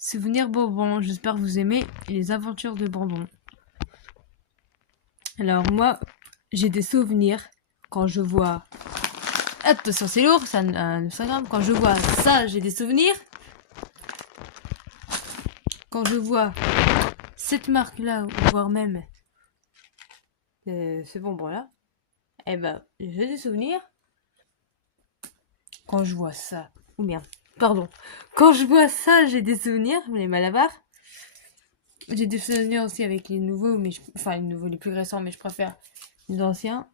Souvenirs Bonbon, j'espère que vous aimez les aventures de Bonbon. Alors moi, j'ai des souvenirs quand je vois... Attention, c'est lourd, ça Instagram. Quand je vois ça, j'ai des souvenirs. Quand je vois cette marque-là, voire même ce bonbon-là, eh ben, j'ai des souvenirs. Quand je vois ça... Oh merde, pardon. Quand je vois ça, j'ai des souvenirs, les Malabars. J'ai des souvenirs aussi avec les nouveaux, enfin les nouveaux, les plus récents, mais je préfère les anciens.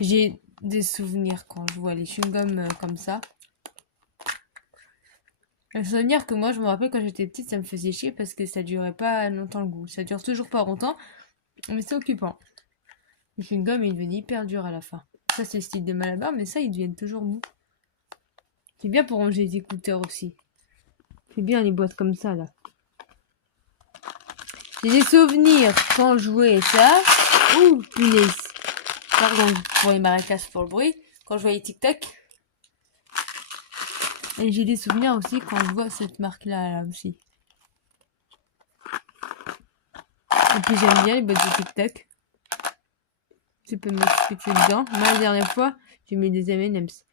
J'ai des souvenirs quand je vois les chewing-gums comme ça. Un souvenir que moi je me rappelle quand j'étais petite, ça me faisait chier parce que ça durait pas longtemps le goût. Ça dure toujours pas longtemps, mais c'est occupant. Les chewing-gums ils deviennent hyper durs à la fin. Ça c'est le style de Malabar, mais ça ils deviennent toujours mous. C'est bien pour ranger les écouteurs aussi. C'est bien les boîtes comme ça là. J'ai des souvenirs quand je jouais ça. Ouh, punaise. Pardon pour les marécages, pour le bruit. Quand je voyais TikTok. Et j'ai des souvenirs aussi quand je vois cette marque-là aussi. Et puis j'aime bien les boîtes de TikTok. Tu peux mettre ce que tu veux dedans. Moi, la dernière fois, j'ai mis des M&M's.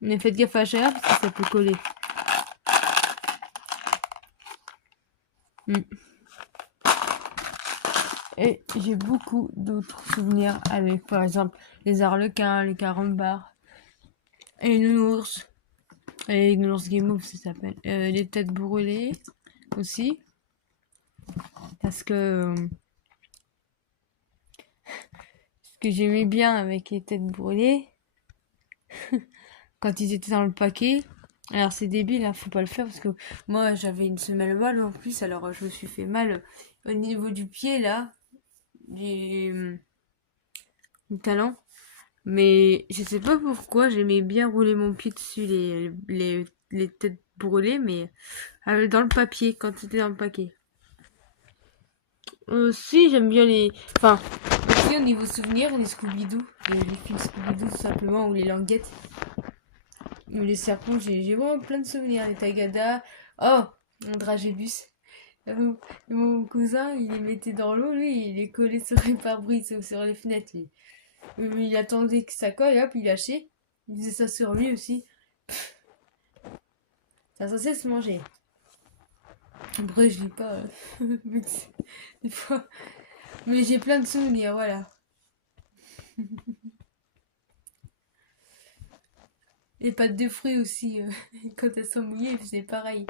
Mais faites gaffe à la chaleur parce que ça peut coller. Et j'ai beaucoup d'autres souvenirs avec, par exemple, les arlequins, les carambars, et les nounours. Et les nounours guimauves, ça s'appelle. Les têtes brûlées aussi. Parce que ce que j'aimais bien avec les têtes brûlées, quand ils étaient dans le paquet. Alors c'est débile, hein, faut pas le faire parce que moi j'avais une semelle mal en plus, alors je me suis fait mal au niveau du pied là, du talon. Mais je sais pas pourquoi j'aimais bien rouler mon pied dessus les têtes brûlées, mais dans le papier, quand c'était dans le paquet. Si j'aime bien les... Enfin, aussi au niveau souvenir, les Scooby-Doo, les films Scooby-Doo tout simplement, ou les languettes. Les serpents, j'ai vraiment plein de souvenirs. Les Tagada. Oh, mon dragébus. Mon cousin, il les mettait dans l'eau, lui, il les collait sur les pare-brises ou sur les fenêtres. Lui. Il attendait que ça colle, et hop, il lâchait. Il faisait ça sur lui aussi. C'est censé se manger. Après, je lis pas. Des fois. Mais j'ai plein de souvenirs, voilà. Les pâtes de fruits aussi, quand elles sont mouillées, c'est pareil.